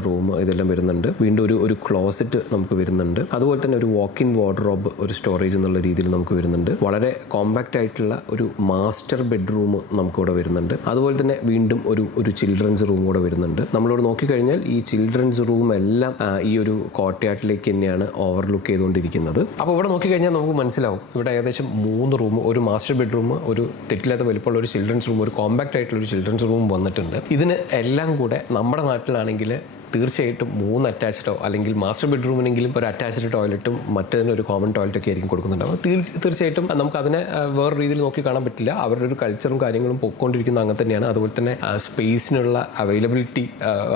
റൂം, ഇതെല്ലാം വരുന്നുണ്ട്. വീണ്ടും ഒരു ക്ലോസറ്റ് നമുക്ക് വരുന്നുണ്ട്. അതുപോലെ തന്നെ ഒരു വാക്ക് ഇൻ വാർഡ്രോബ്, ഒരു സ്റ്റോറേജ് എന്നുള്ള രീതിയിൽ നമുക്ക് വരുന്നുണ്ട്. വളരെ കോമ്പാക്റ്റ് ആയിട്ടുള്ള ഒരു മാസ്റ്റർ ബെഡ്റൂം നമുക്കിവിടെ വരുന്നുണ്ട്. അതുപോലെ തന്നെ വീണ്ടും ഒരു ചിൽഡ്രൻസ് റൂം കൂടെ വരുന്നുണ്ട്. നമ്മളിവിടെ നോക്കിക്കഴിഞ്ഞാൽ ഈ ചിൽഡ്രൻസ് റൂം എല്ലാം ഈ ഒരു കോർട്ട്യാർഡിലേക്ക് തന്നെയാണ് ഓവർലുക്ക് ചെയ്തുകൊണ്ടിരിക്കുന്നത്. അപ്പോൾ ഇവിടെ നോക്കിക്കഴിഞ്ഞാൽ നമുക്ക് മനസ്സിലാവും, ഇവിടെ ഏകദേശം 3 റൂം, ഒരു മാസ്റ്റർ ബെഡ്റൂം, ഒരു തെറ്റില്ലാത്ത വലിപ്പമുള്ള ഒരു ചിൽഡ്രൻസ് റൂം, ഒരു കോമ്പാക്റ്റ് ആയിട്ടുള്ള ഒരു ചിൽഡ്രൻസ് റൂം വന്നിട്ടുണ്ട്. ഇതിന് എല്ലാം കൂടെ നമ്മുടെ നാട്ടിലാണെങ്കിൽ തീർച്ചയായിട്ടും 3 അറ്റാച്ച്ഡോ അല്ലെങ്കിൽ മാസ്റ്റർ ബെഡ്റൂമിനെങ്കിലും ഒരു അറ്റാച്ച്ഡ് ടോയ്ലറ്റും മറ്റേതിന് ഒരു കോമൺ ടോയ്ലറ്റൊക്കെ ആയിരിക്കും കൊടുക്കുന്നുണ്ടാവും. തീർച്ചയായിട്ടും നമുക്കതിനെ വേറെ രീതിയിൽ നോക്കി കാണാൻ പറ്റില്ല. അവരുടെ ഒരു കൾച്ചറും കാര്യങ്ങളും പൊയ്ക്കൊണ്ടിരിക്കുന്ന അങ്ങനെ തന്നെയാണ്. അതുപോലെ തന്നെ സ്പേസിനുള്ള അവൈലബിലിറ്റി,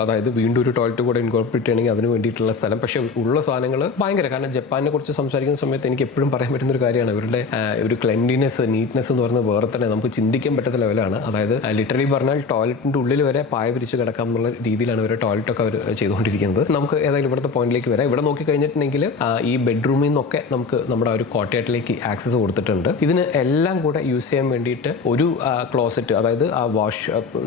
അതായത് വീണ്ടും ഒരു ടോയ്ലറ്റ് കൂടെ ഇൻകോർപ്പറേറ്റ് ചെയ്യണമെങ്കിൽ അതിന് വേണ്ടിയിട്ടുള്ള സ്ഥലം. പക്ഷേ ഉള്ള സാധനങ്ങൾ ഭയങ്കര, കാരണം ജപ്പാനെ കുറിച്ച് സംസാരിക്കുന്ന സമയത്ത് എനിക്ക് എപ്പോഴും പറയാൻ പറ്റുന്ന ഒരു കാര്യമാണ് ഇവരുടെ ഒരു ക്ലെൻലിനെസ്, നീറ്റ്നെസ് എന്ന് പറയുന്നത് വേറെ തന്നെ നമുക്ക് ചിന്തിക്കാൻ പറ്റുന്ന ലെവലാണ്. അതായത് ലിറ്ററലി പറഞ്ഞാൽ ടോയ്ലറ്റിൻ്റെ ഉള്ളിൽ വരെ പായ വിരിച്ച് കിടക്കാം എന്നുള്ള രീതിയിലാണ് ഇവരുടെ ടോയ്ലറ്റൊക്കെ അവർ ചെയ്തുകൊണ്ടിരിക്കുന്നത്. നമുക്ക് ഏതായാലും ഇവിടുത്തെ പോയിന്റിലേക്ക് വരാം. ഇവിടെ നോക്കി കഴിഞ്ഞിട്ടുണ്ടെങ്കിൽ ഈ ബെഡ്റൂമിൽ നിന്നൊക്കെ നമുക്ക് നമ്മുടെ ഒരു കോർട്ട്യാർഡിലേക്ക് ആക്സസ് കൊടുത്തിട്ടുണ്ട്. ഇതിന് എല്ലാം കൂടെ യൂസ് ചെയ്യാൻ വേണ്ടിയിട്ട് ഒരു ക്ലോസറ്റ്, അതായത് ആ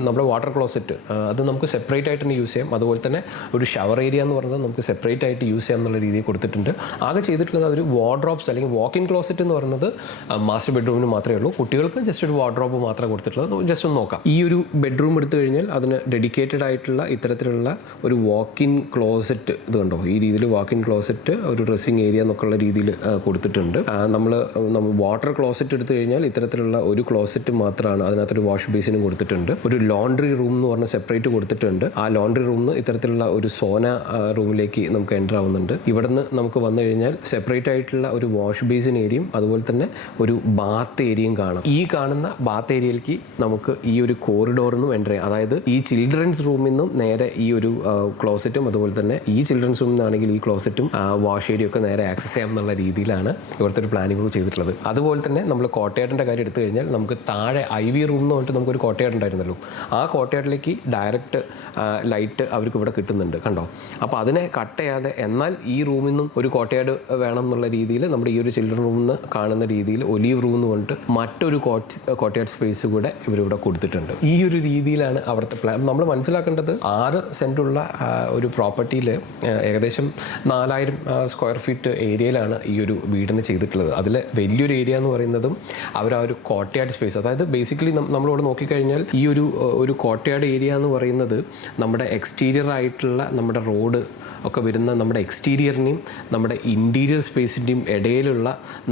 നമ്മുടെ വാട്ടർ ക്ലോസറ്റ്, അത് നമുക്ക് സെപ്പറേറ്റ് ആയിട്ട് തന്നെ യൂസ് ചെയ്യാം. അതുപോലെ തന്നെ ഒരു ഷവർ ഏരിയ എന്ന് പറയുന്നത് നമുക്ക് സെപ്പറേറ്റ് ആയിട്ട് യൂസ് ചെയ്യാം എന്നുള്ള രീതിയിൽ കൊടുത്തിട്ടുണ്ട്. ആകെ ചെയ്തിട്ടുള്ളത് ഒരു വാർഡ്രോബ്സ് അല്ലെങ്കിൽ വാക്ക് ഇൻ ക്ലോസറ്റ് എന്ന് പറയുന്നത് മാസ്റ്റർ ബെഡ്റൂമിന് മാത്രമേ ഉള്ളൂ. കുട്ടികൾക്ക് ജസ്റ്റ് ഒരു വാർഡ്രോബ് മാത്രമേ കൊടുത്തിട്ടുള്ളത്. ജസ്റ്റ് ഒന്ന് നോക്കാം. ഈ ഒരു ബെഡ്റൂം എടുത്തു കഴിഞ്ഞാൽ അതിന് ഡെഡിക്കേറ്റഡ് ആയിട്ടുള്ള ഇത്തരത്തിലുള്ള ഒരു വാക്ക് ഇൻ ക്ലോസറ്റ്, ഇത് കണ്ടോ, ഈ രീതിയിൽ വാക്ക് ഇൻ ക്ലോസറ്റ്, ഒരു ഡ്രസ്സിങ് ഏരിയ എന്നൊക്കെയുള്ള രീതിയിൽ കൊടുത്തിട്ടുണ്ട്. നമ്മൾ വാട്ടർ ക്ലോസറ്റ് എടുത്തു കഴിഞ്ഞാൽ ഇത്തരത്തിലുള്ള ഒരു ക്ലോസറ്റ് മാത്രമാണ്, അതിനകത്തൊരു വാഷ് ബേസിനും കൊടുത്തിട്ടുണ്ട്. ഒരു ലോണ്ടറി റൂം എന്ന് പറഞ്ഞ സെപ്പറേറ്റ് കൊടുത്തിട്ടുണ്ട്. ആ ലോണ്ടറി റൂമിൽ നിന്ന് ഇത്തരത്തിലുള്ള ഒരു സോന റൂമിലേക്ക് നമുക്ക് എൻ്റർ ആവുന്നുണ്ട്. ഇവിടെ നിന്ന് നമുക്ക് വന്നു കഴിഞ്ഞാൽ സെപ്പറേറ്റ് ആയിട്ടുള്ള ഒരു വാഷ് ബേസിൻ ഏരിയയും അതുപോലെ തന്നെ ഒരു ബാത്ത് ഏരിയയും കാണാം. ഈ കാണുന്ന ബാത്ത് ഏരിയയിലേക്ക് നമുക്ക് ഈ ഒരു കോറിഡോറിൽ നിന്നും എൻ്റർ ചെയ്യാം. അതായത് ഈ ചിൽഡ്രൻസ് റൂമിൽ നിന്നും നേരെ ഈ ഒരു ക്ലോസറ്റും അതുപോലെ തന്നെ ഈ ചിൽഡ്രൻസ് റൂമിൽ നിന്നാണെങ്കിൽ ഈ ക്ലോസറ്റും വാഷ് ഏരിയ ഒക്കെ നേരെ ആക്സസ് ചെയ്യാം എന്നുള്ള രീതിയിലാണ് ഇവിടുത്തെ ഒരു പ്ലാനിങ് ചെയ്തിട്ടുള്ളത്. അതുപോലെ തന്നെ നമ്മൾ കോർട്ട്യാർഡിൻ്റെ കാര്യം എടുത്തു കഴിഞ്ഞാൽ നമുക്ക് താഴെ IV റൂം എന്ന് പറഞ്ഞിട്ട് നമുക്കൊരു കോർട്ട്യാർഡ് ഉണ്ടായിരുന്നല്ലോ. ആ കോർട്ട്യാർഡിലേക്ക് ഡയറക്റ്റ് ലൈറ്റ് അവർക്ക് ഇവിടെ കിട്ടുന്നുണ്ട്, കണ്ടോ. അപ്പോൾ അതിനെ കട്ട് ചെയ്യാതെ എന്നാൽ ഈ റൂമിൽ നിന്നും ഒരു കോർട്ട്യാർഡ് വേണം എന്നുള്ള രീതിയിൽ നമ്മുടെ ഈ ഒരു ചിൽഡ്രൻ റൂമിൽ നിന്ന് കാണുന്ന രീതിയിൽ ഒലീവ് റൂം എന്ന് പറഞ്ഞിട്ട് മറ്റൊരു കോർട്ട്യാർഡ് സ്പേസ് കൂടെ ഇവരിവിടെ കൊടുത്തിട്ടുണ്ട്. ഈ ഒരു രീതിയിലാണ് അവിടുത്തെ പ്ലാൻ. നമ്മൾ മനസ്സിലാക്കേണ്ടത് 6 സെൻറ്റുള്ള ഒരു പ്രോപ്പർട്ടിയിൽ ഏകദേശം 4000 സ്ക്വയർ ഫീറ്റ് ഏരിയയിലാണ് ഈ ഒരു വീടിന് ചെയ്തിട്ടുള്ളത്. അതിൽ വലിയൊരു ഏരിയ എന്ന് പറയുന്നതും അവർ ആ ഒരു കോർട്ട്യാർഡ് സ്പേസ്, അതായത് ബേസിക്കലി നമ്മളിവിടെ നോക്കിക്കഴിഞ്ഞാൽ ഈ ഒരു കോർട്ട്യാർഡ് ഏരിയ എന്ന് പറയുന്നത് നമ്മുടെ എക്സ്റ്റീരിയർ ആയിട്ടുള്ള നമ്മുടെ റോഡ് ഒക്കെ വരുന്ന നമ്മുടെ എക്സ്റ്റീരിയറിനെയും നമ്മുടെ ഇൻറ്റീരിയർ സ്പേസിൻ്റെയും ഇടയിലുള്ള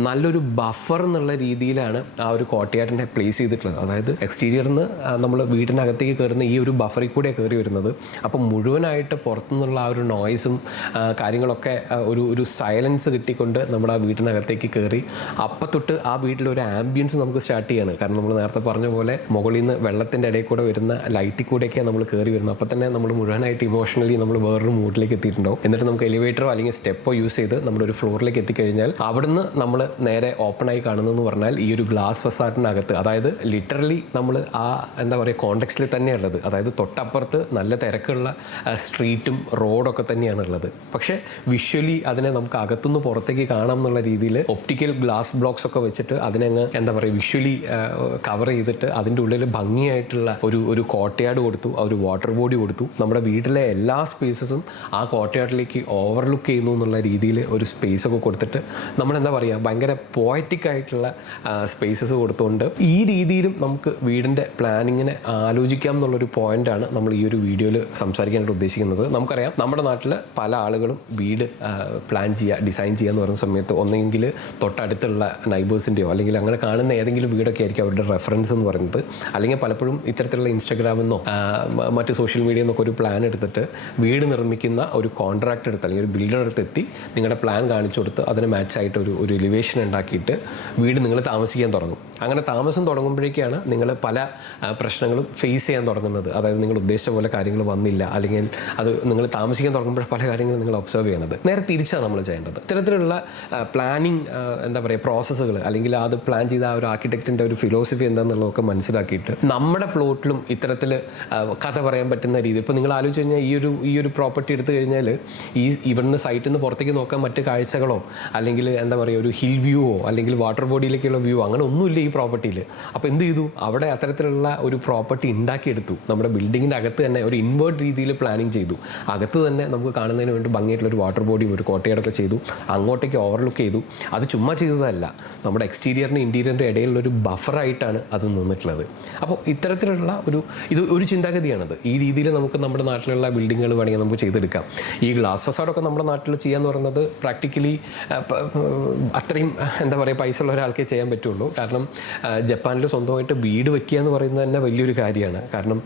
നല്ലൊരു ബഫർ എന്നുള്ള രീതിയിലാണ് ആ ഒരു കോർട്ട്യാർഡിനെ പ്ലേസ് ചെയ്തിട്ടുള്ളത്. അതായത് എക്സ്റ്റീരിയറിന് നമ്മൾ വീടിനകത്തേക്ക് കയറുന്ന ഈ ഒരു ബഫറിൽ കൂടെ കയറി വരുന്നത്. അപ്പം മുഴുവനായിട്ട് പുറത്തുനിന്നുള്ള ആ ഒരു നോയ്സും കാര്യങ്ങളൊക്കെ ഒരു സൈലൻസ് കിട്ടിക്കൊണ്ട് നമ്മുടെ ആ വീടിനകത്തേക്ക് കയറി അപ്പം തൊട്ട് ആ വീട്ടിലൊരു ആംബിയൻസ് നമുക്ക് സ്റ്റാർട്ട് ചെയ്യാണ്. കാരണം നമ്മൾ നേരത്തെ പറഞ്ഞ പോലെ മുകളിൽ നിന്ന് വെള്ളത്തിൻ്റെ ഇടയിൽ കൂടെ വരുന്ന ലൈറ്റിൽ കൂടെയൊക്കെയാണ് നമ്മൾ കയറി വരുന്നത്. അപ്പം തന്നെ നമ്മൾ മുഴുവനായിട്ട് ഇമോഷണലി നമ്മൾ വേറൊരു മൂഡിലേക്ക് എത്തിയിട്ടുണ്ട്. എന്നിട്ട് നമുക്ക് എലിവേറ്ററോ അല്ലെങ്കിൽ സ്റ്റെപ്പോ യൂസ് ചെയ്ത് നമ്മുടെ ഒരു ഫ്ലോറിലേക്ക് എത്തിക്കഴിഞ്ഞാൽ അവിടുന്ന് നമ്മൾ നേരെ ഓപ്പണായി കാണുന്നതെന്ന് പറഞ്ഞാൽ ഈ ഒരു ഗ്ലാസ് ഫസാഡിനകത്ത്, അതായത് ലിറ്ററലി നമ്മൾ ആ എന്താ പറയുക കോണ്ടെക്സ്റ്റിൽ തന്നെയുള്ളത്. അതായത് തൊട്ടപ്പുറത്ത് നല്ല തിരക്കുള്ള സ്ട്രീറ്റും റോഡൊക്കെ തന്നെയാണ് ഉള്ളത്. പക്ഷേ വിഷ്വലി അതിനെ നമുക്ക് അകത്തുനിന്ന് പുറത്തേക്ക് കാണാം എന്നുള്ള രീതിയിൽ ഒപ്റ്റിക്കൽ ഗ്ലാസ് ബ്ലോക്സ് ഒക്കെ വെച്ചിട്ട് അതിനങ്ങ് എന്താ പറയുക വിഷ്വലി കവർ ചെയ്തിട്ട് അതിൻ്റെ ഉള്ളിൽ ഭംഗിയായിട്ടുള്ള ഒരു കോട്ടയാട് കൊടുത്തു, ഒരു വാട്ടർ ബോഡി കൊടുത്തു. നമ്മുടെ വീട്ടിലെ എല്ലാ സ്പേസസും ആ കോട്ടയാടിലേക്ക് ഓവർലുക്ക് ചെയ്യുന്നു എന്നുള്ള രീതിയിൽ ഒരു സ്പേസ് ഒക്കെ കൊടുത്തിട്ട് നമ്മൾ എന്താ പറയുക ഭയങ്കര പോയറ്റിക് ആയിട്ടുള്ള സ്പേസസ് കൊടുത്തുകൊണ്ട് ഈ രീതിയിലും നമുക്ക് വീടിൻ്റെ പ്ലാനിങ്ങിനെ ആലോചിക്കാം എന്നുള്ളൊരു പോയിന്റാണ് നമ്മൾ ഈ ഒരു വീഡിയോയിൽ സംസാരിക്കാനായിട്ട് ഉദ്ദേശിക്കുന്നത്. നമുക്കറിയാം നമ്മുടെ നാട്ടിൽ പല ആളുകളും വീട് പ്ലാൻ ചെയ്യുക, ഡിസൈൻ ചെയ്യുക എന്ന് പറയുന്ന സമയത്ത് ഒന്നെങ്കിൽ തൊട്ടടുത്തുള്ള നൈബേഴ്സിൻ്റെയോ അല്ലെങ്കിൽ അങ്ങനെ കാണുന്ന ഏതെങ്കിലും വീടൊക്കെ ആയിരിക്കും അവരുടെ റെഫറൻസ് എന്ന് പറയുന്നത്. അല്ലെങ്കിൽ പലപ്പോഴും ഇത്തരത്തിലുള്ള ഇൻസ്റ്റാഗ്രാമിൽ നിന്നോ മറ്റ് സോഷ്യൽ മീഡിയയിൽ നിന്നൊക്കെ ഒരു പ്ലാൻ എടുത്തിട്ട് വീട് നിർമ്മിക്കുന്ന ഒരു കോൺട്രാക്ട് എടുത്ത് അല്ലെങ്കിൽ ഒരു ബിൽഡർ അടുത്തെത്തി നിങ്ങളുടെ പ്ലാൻ കാണിച്ചു കൊടുത്ത് അതിന് മാച്ചായിട്ട് ഒരു എലിവേഷൻ ഉണ്ടാക്കിയിട്ട് വീട് നിങ്ങൾ താമസിക്കാൻ തുടങ്ങും. അങ്ങനെ താമസം തുടങ്ങുമ്പോഴേക്കാണ് നിങ്ങൾ പല പ്രശ്നങ്ങളും ഫേസ് ചെയ്യാൻ തുടങ്ങുന്നത്. അതായത് നിങ്ങൾ ഉദ്ദേശിച്ച പോലെ കാര്യങ്ങൾ വന്നില്ല, അല്ലെങ്കിൽ അത് നിങ്ങൾ താമസിക്കാൻ തുടങ്ങുമ്പോൾ പല കാര്യങ്ങളും നിങ്ങൾ ഒബ്സർവ് ചെയ്യണത്. നേരെ തിരിച്ചാണ് നമ്മൾ ചെയ്യേണ്ടത്. ഇത്തരത്തിലുള്ള പ്ലാനിങ് എന്താ പറയുക പ്രോസസ്സുകൾ അല്ലെങ്കിൽ അത് പ്ലാൻ ചെയ്ത ആ ഒരു ആർക്കിടെക്റ്റിൻ്റെ ഒരു ഫിലോസഫി എന്താണെന്നുള്ളതൊക്കെ മനസ്സിലാക്കിയിട്ട് നമ്മുടെ പ്ലോട്ടിലും ഇത്തരത്തിൽ കഥ പറയാൻ പറ്റുന്ന രീതി. ഇപ്പോൾ നിങ്ങൾ ആലോചിച്ച് കഴിഞ്ഞാൽ ഈ ഒരു പ്രോപ്പർട്ടി എടുത്തു കഴിഞ്ഞാൽ ഇവിടുന്ന് സൈറ്റിൽ നിന്ന് പുറത്തേക്ക് നോക്കാൻ മറ്റ് കാഴ്ചകളോ അല്ലെങ്കിൽ എന്താ പറയുക ഒരു ഹിൽ വ്യൂവോ അല്ലെങ്കിൽ വാട്ടർ ബോഡിയിലേക്കുള്ള വ്യൂ അങ്ങനെ ഒന്നുമില്ല ഈ പ്രോപ്പർട്ടിയിൽ. അപ്പോൾ എന്ത് ചെയ്തു, അവിടെ അത്തരത്തിലുള്ള ഒരു പ്രോപ്പർട്ടി ഉണ്ടാക്കിയെടുത്തു. നമ്മുടെ ബിൽഡിങ്ങിൻ്റെ അകത്ത് തന്നെ ഒരു ഇൻവേർട്ട് രീതിയിൽ പ്ലാനിങ് ചെയ്തു. അകത്ത് തന്നെ നമുക്ക് കാണുന്നതിന് വേണ്ടി ഭംഗിയായിട്ടുള്ള ഒരു വാട്ടർ ബോഡിയും ഒരു കോട്ടയാടൊക്കെ ചെയ്തു. അങ്ങോട്ടേക്ക് ഓവർലുക്ക് ചെയ്തു. അത് ചുമ്മാ ചെയ്തതല്ല, നമ്മുടെ എക്സ്റ്റീരിയറിനും ഇൻറ്റീരിയറിൻ്റെ ഇടയിലുള്ള ഒരു ബഫറായിട്ടാണ് അത് നിന്നിട്ടുള്ളത്. അപ്പോൾ ഇത്തരത്തിലുള്ള ഒരു ചിന്താഗതിയാണത്. ഈ രീതിയിൽ നമുക്ക് നമ്മുടെ നാട്ടിലുള്ള ബിൽഡിങ്ങുകൾ വേണമെങ്കിൽ നമുക്ക് ചെയ്തെടുക്കാം. ഈ ഗ്ലാസ് ഫസാഡൊക്കെ നമ്മുടെ നാട്ടിൽ ചെയ്യാന്ന് പറയുന്നത് പ്രാക്ടിക്കലി അത്രയും എന്താ പറയുക പൈസ ഉള്ള ഒരാൾക്കേ ചെയ്യാൻ പറ്റുള്ളൂ. കാരണം ജപ്പാനിൽ സ്വന്തമായിട്ട് വീട് വെക്കുക എന്ന് പറയുന്നത് തന്നെ വലിയൊരു കാര്യമാണ്. കാരണം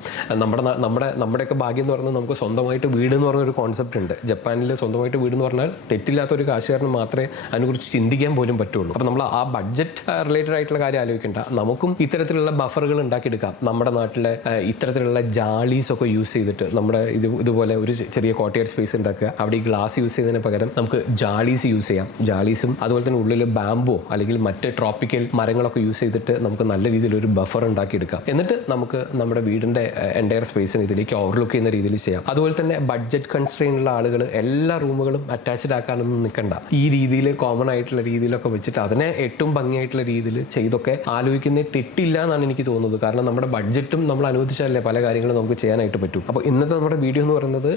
നമ്മുടെയൊക്കെ ഭാഗ്യം എന്ന് പറയുന്നത് നമുക്ക് സ്വന്തമായിട്ട് വീട് എന്ന് പറഞ്ഞൊരു കോൺസെപ്റ്റ് ഉണ്ട്. ജപ്പാനിൽ സ്വന്തമായിട്ട് വീട് എന്ന് പറഞ്ഞാൽ തെറ്റില്ലാത്ത ഒരു കാശുകാരന് മാത്രമേ അതിനെക്കുറിച്ച് ചിന്തിക്കാൻ പോലും പറ്റുള്ളൂ. അപ്പോൾ നമ്മൾ ആ ബഡ്ജറ്റ് റിലേറ്റഡ് ആയിട്ടുള്ള കാര്യം ആലോചിക്കേണ്ട. നമുക്കും ഇത്തരത്തിലുള്ള ബഫറുകൾ ഉണ്ടാക്കിയെടുക്കാം. നമ്മുടെ നാട്ടിലെ ഇത്തരത്തിലുള്ള ജാളീസൊക്കെ യൂസ് ചെയ്തിട്ട് നമ്മുടെ ഇതുപോലെ ഒരു ചെറിയ കോട്ടയാട് സ്പേസ് ഉണ്ടാക്കുക. അവിടെ ഈ ഗ്ലാസ് യൂസ് ചെയ്യുന്നതിന് പകരം നമുക്ക് ജാളീസ് യൂസ് ചെയ്യാം. ജാളീസും അതുപോലെ തന്നെ ഉള്ളിൽ ബാംബോ അല്ലെങ്കിൽ മറ്റ് ട്രോപ്പിക്കൽ മരങ്ങളൊക്കെ യൂസ് ചെയ്തിട്ട് നമുക്ക് നല്ല രീതിയിൽ ഒരു ബഫർ ഉണ്ടാക്കിയെടുക്കാം. എന്നിട്ട് നമുക്ക് നമ്മുടെ വീടിൻ്റെ എൻ്റയർ സ്പേസിന് ഇതിലേക്ക് ഓവർലുക്ക് ചെയ്യുന്ന രീതിയിൽ ചെയ്യാം. അതുപോലെ തന്നെ ബഡ്ജറ്റ് കൺസ്ട്രെയിൻ ഉള്ള ആളുകൾ എല്ലാ റൂമുകളും അറ്റാച്ച്ഡ് ആക്കാനൊന്നും നിൽക്കണ്ട. ഈ രീതിയിൽ കോമൺ ആയിട്ടുള്ള രീതിയിലൊക്കെ വെച്ചിട്ട് അതിനെ ഏറ്റവും ഭംഗിയായിട്ടുള്ള രീതിയിൽ ചെയ്തൊക്കെ ആലോചിക്കുന്നത് തെറ്റില്ല എന്നാണ് എനിക്ക് തോന്നുന്നത്. കാരണം നമ്മുടെ ബഡ്ജറ്റും നമ്മൾ അനുവദിച്ചാലേ പല കാര്യങ്ങളും നമുക്ക് ചെയ്യാനായിട്ട് പറ്റും. അപ്പോൾ ഇന്നത്തെ നമ്മുടെ വീഡിയോ എന്ന് പറയുന്നത്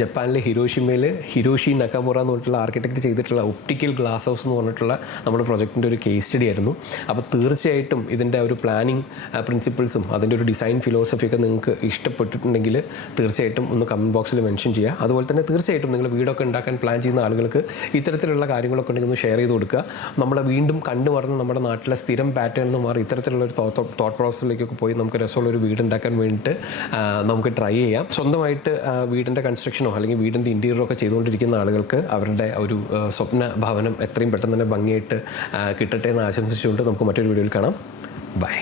ജപ്പാനിലെ ഹിരോഷിമയിൽ ഹിരോഷി നക്കാമുറ എന്ന് പറഞ്ഞിട്ടുള്ള ആർക്കിടെക്ട് ചെയ്തിട്ടുള്ള ഒപ്റ്റിക്കൽ ഗ്ലാസ് ഹൗസ് എന്ന് പറഞ്ഞിട്ടുള്ള നമ്മുടെ പ്രൊജക്റ്റിൻ്റെ ഒരു കേസ് സ്റ്റഡി ആയിരുന്നു. അപ്പോൾ തീർച്ചയായിട്ടും ഇതിൻ്റെ ഒരു പ്ലാനിങ് പ്രിൻസിപ്പിൾസും അതിൻ്റെ ഒരു ഡിസൈൻ ഫിലോസഫിയൊക്കെ നിങ്ങൾക്ക് ഇഷ്ടപ്പെട്ടിട്ടുണ്ടെങ്കിൽ തീർച്ചയായിട്ടും ഒന്ന് കമൻറ്റ് ബോക്സിൽ മെൻഷൻ ചെയ്യുക. അതുപോലെ തന്നെ തീർച്ചയായിട്ടും നിങ്ങൾ വീടൊക്കെ ഉണ്ടാക്കാൻ പ്ലാൻ ചെയ്യുന്ന ആളുകൾക്ക് ഇത്തരത്തിലുള്ള കാര്യങ്ങളൊക്കെ ഉണ്ടെങ്കിൽ ഒന്ന് ഷെയർ ചെയ്ത് കൊടുക്കുക. നമ്മളെ വീണ്ടും കണ്ടുമറന്ന് നമ്മുടെ നാട്ടിലെ സ്ഥിരം പാറ്റേൺ എന്ന് മാറി ഇത്തരത്തിലുള്ള ഒരു തോട്ട് പ്രോസസ്സിലേക്കൊക്കെ പോയി നമുക്ക് രസമുള്ളൊരു വീടുണ്ടാക്കാൻ വേണ്ടിയിട്ട് നമുക്ക് ട്രൈ ചെയ്യാം. സ്വന്തമായിട്ട് വീടിൻ്റെ കൺസ്ട്രക്ഷനോ അല്ലെങ്കിൽ വീടിൻ്റെ ഇൻറ്റീരിയറോ ഒക്കെ ചെയ്തുകൊണ്ടിരിക്കുന്ന ആളുകൾക്ക് അവരുടെ ഒരു സ്വപ്ന ഭവനം എത്രയും പെട്ടെന്ന് തന്നെ ഭംഗിയായിട്ട് കിട്ടട്ടെ എന്ന് ആശംസിച്ചുകൊണ്ട് നമുക്ക് മറ്റൊരു വീഡിയോയിൽ കാണാം. ബൈ.